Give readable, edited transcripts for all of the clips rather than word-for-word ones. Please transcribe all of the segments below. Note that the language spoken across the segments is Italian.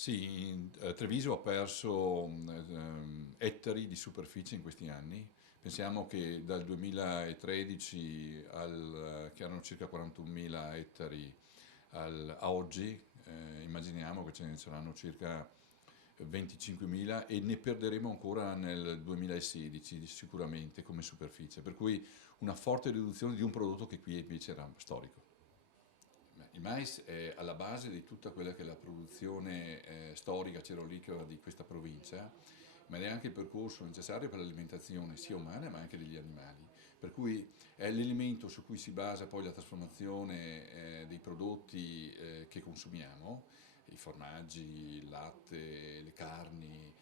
Sì, Treviso ha perso ettari di superficie in questi anni. Pensiamo che dal 2013 che erano circa 41.000 ettari a oggi, immaginiamo che ce ne saranno circa 25.000 e ne perderemo ancora nel 2016 sicuramente come superficie, per cui una forte riduzione di un prodotto che qui invece era storico. Il mais è alla base di tutta quella che è la produzione storica cerealicora di questa provincia, ma è anche il percorso necessario per l'alimentazione sia umana ma anche degli animali. Per cui è l'elemento su cui si basa poi la trasformazione dei prodotti che consumiamo, i formaggi, il latte, le carni,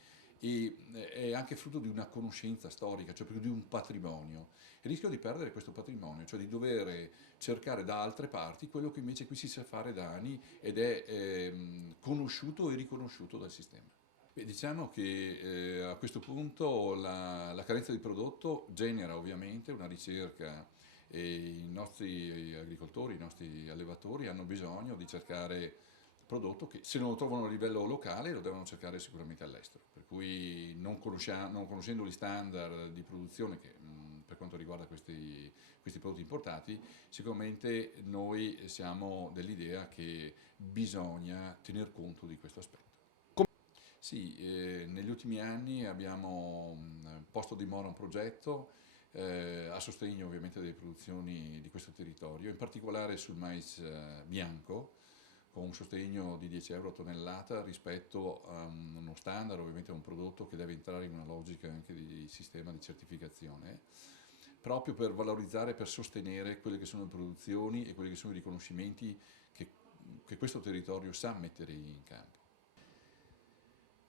e è anche frutto di una conoscenza storica, cioè proprio di un patrimonio. Il rischio di perdere questo patrimonio, cioè di dover cercare da altre parti quello che invece qui si sa fare da anni ed è conosciuto e riconosciuto dal sistema. Beh, diciamo che a questo punto la carenza di prodotto genera ovviamente una ricerca e i nostri agricoltori, i nostri allevatori hanno bisogno di cercare prodotto che se non lo trovano a livello locale lo devono cercare sicuramente all'estero, per cui non conoscendo gli standard di produzione che per quanto riguarda questi prodotti importati, sicuramente noi siamo dell'idea che bisogna tener conto di questo aspetto. Sì, negli ultimi anni abbiamo posto a dimora un progetto a sostegno ovviamente delle produzioni di questo territorio, in particolare sul mais bianco, con un sostegno di 10 euro a tonnellata rispetto a uno standard, ovviamente a un prodotto che deve entrare in una logica anche di sistema di certificazione, proprio per valorizzare, per sostenere quelle che sono le produzioni e quelli che sono i riconoscimenti che questo territorio sa mettere in campo.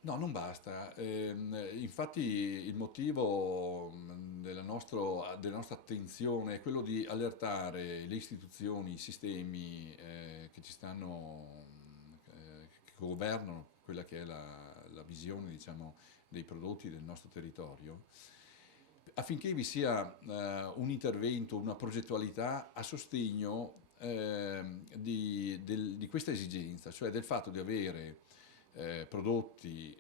No, non basta. Infatti il motivo della nostra attenzione è quello di allertare le istituzioni, i sistemi che ci stanno, che governano quella che è la visione, diciamo, dei prodotti del nostro territorio, affinché vi sia un intervento, una progettualità a sostegno di questa esigenza, cioè del fatto di avere prodotti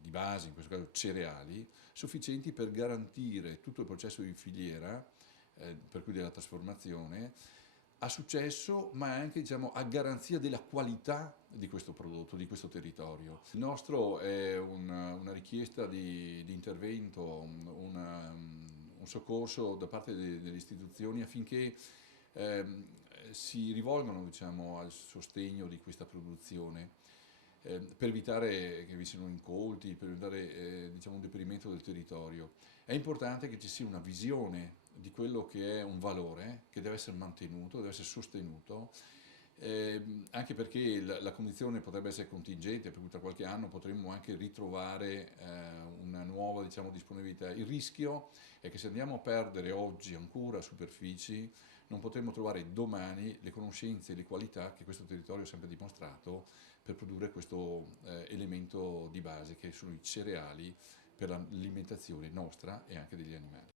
di base, in questo caso cereali, sufficienti per garantire tutto il processo di filiera, per cui della trasformazione, a successo, ma anche diciamo, a garanzia della qualità di questo prodotto, di questo territorio. Il nostro è una richiesta di intervento, un soccorso da parte delle istituzioni affinché si rivolgano diciamo, al sostegno di questa produzione per evitare che vi siano incolti, per evitare diciamo, un deperimento del territorio. È importante che ci sia una visione di quello che è un valore che deve essere mantenuto, deve essere sostenuto, anche perché la condizione potrebbe essere contingente, per cui tra qualche anno potremmo anche ritrovare una nuova diciamo, disponibilità. Il rischio è che se andiamo a perdere oggi ancora superfici, non potremo trovare domani le conoscenze e le qualità che questo territorio ha sempre dimostrato per produrre questo elemento di base che sono i cereali per l'alimentazione nostra e anche degli animali.